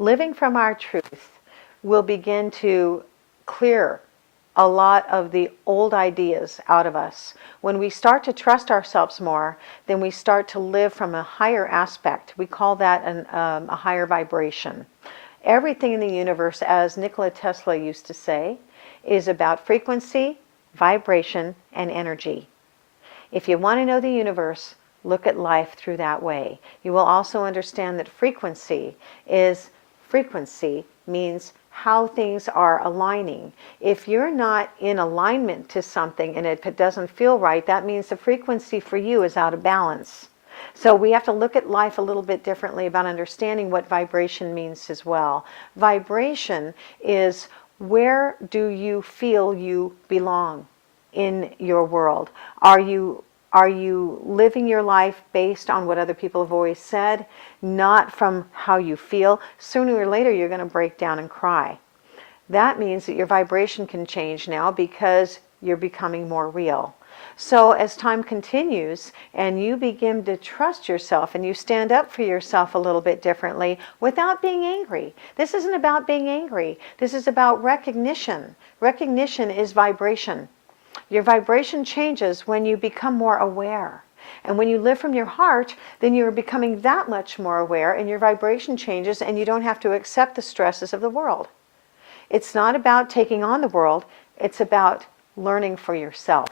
Living from our truth will begin to clear a lot of the old ideas out of us. When we start to trust ourselves more, then we start to live from a higher aspect. We call that a higher vibration. Everything in the universe, as Nikola Tesla used to say, is about frequency, vibration, and energy. If you want to know the universe, look at life through that way. You will also understand that frequency means how things are aligning. If you're not in alignment to something and if it doesn't feel right, that means the frequency for you is out of balance. So we have to look at life a little bit differently about understanding what vibration means as well. Vibration is, where do you feel you belong in your world? Are you living your life based on what other people have always said, not from how you feel? Sooner or later, you're going to break down and cry. That means that your vibration can change now because you're becoming more real. So as time continues and you begin to trust yourself and you stand up for yourself a little bit differently without being angry. This isn't about being angry. This is about recognition. Recognition is vibration. Your vibration changes when you become more aware. And when you live from your heart, then you're becoming that much more aware and your vibration changes and you don't have to accept the stresses of the world. It's not about taking on the world, it's about learning for yourself.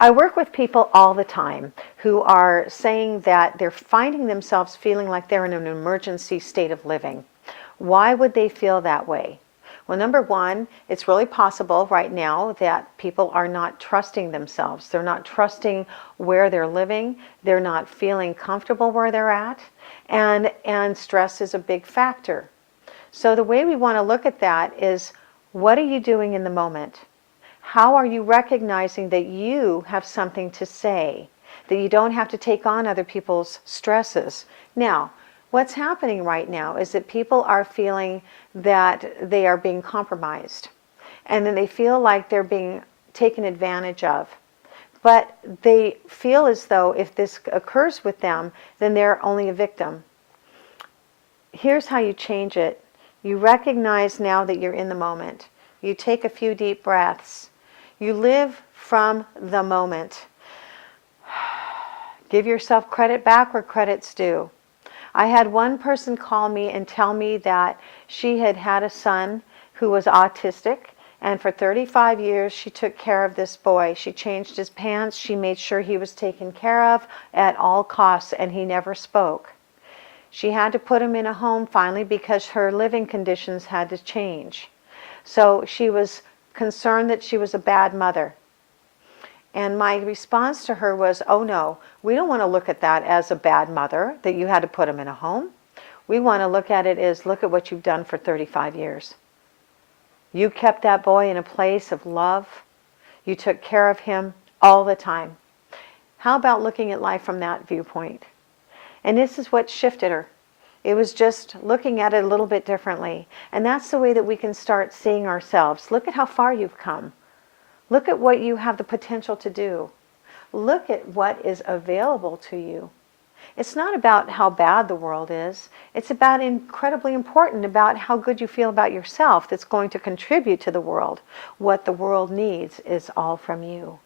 I work with people all the time who are saying that they're finding themselves feeling like they're in an emergency state of living. Why would they feel that way? Well, number one, it's really possible right now that people are not trusting themselves. They're not trusting where they're living. They're not feeling comfortable where they're at. And stress is a big factor. So the way we want to look at that is, what are you doing in the moment? How are you recognizing that you have something to say, that you don't have to take on other people's stresses? Now, what's happening right now is that people are feeling that they are being compromised, and then they feel like they're being taken advantage of. But they feel as though if this occurs with them, then they're only a victim. Here's how you change it. You recognize now that you're in the moment. You take a few deep breaths. You live from the moment. Give yourself credit back where credit's due. I had one person call me and tell me that she had had a son who was autistic, and for 35 years she took care of this boy. She changed his pants, she made sure he was taken care of at all costs, and he never spoke. She had to put him in a home finally because her living conditions had to change. So she was concerned that she was a bad mother. And my response to her was, oh no, we don't want to look at that as a bad mother, that you had to put him in a home. We want to look at it as, look at what you've done for 35 years. You kept that boy in a place of love. You took care of him all the time. How about looking at life from that viewpoint? And this is what shifted her. It was just looking at it a little bit differently. And that's the way that we can start seeing ourselves. Look at how far you've come. Look at what you have the potential to do. Look at what is available to you. It's not about how bad the world is. It's about, incredibly important, about how good you feel about yourself that's going to contribute to the world. What the world needs is all from you.